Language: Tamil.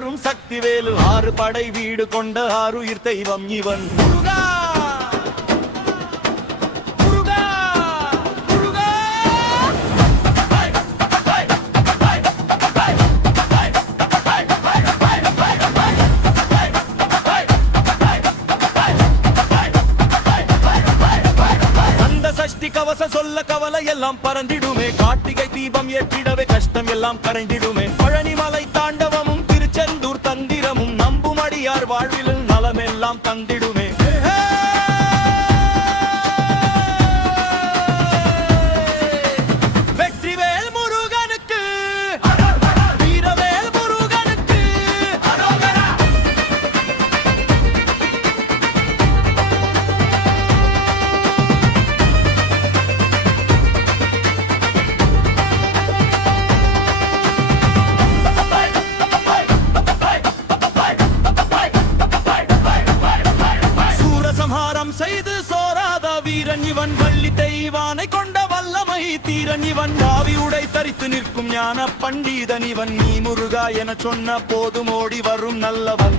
தரும் சக்தி வேலு. 6 படை வீடு கொண்ட ஆருயிர் தெய்வம் இவன். முருகா முருகா முருகா. அந்த சஷ்டி கவச சொல்ல கவலை எல்லாம் பறந்திடுமே. கார்த்திகை தீபம் ஏற்றிடவே கஷ்டம் எல்லாம் கரைந்திடுமே. பழனிமலை தாண்டவமும் திருச்செந்தூர் தந்திரமும் நம்பும் அடியார் வாழ்வில் நலமெல்லாம் தந்திடுமே. வெற்றிவேல் முருகனுக்கு, வீரவேல் முருகனுக்கு. சூரசம்ஹாரம் செய்து சோராத வீரன் இவன். வள்ளி தெய்வானை கொண்ட வல்லமை தீரன் இவன். ஆவி உடை தரித்து நிற்கும் ஞான பண்டிதன் இவன். நீ முருகா என சொன்ன போதும் ஓடி வரும் நல்லவன்.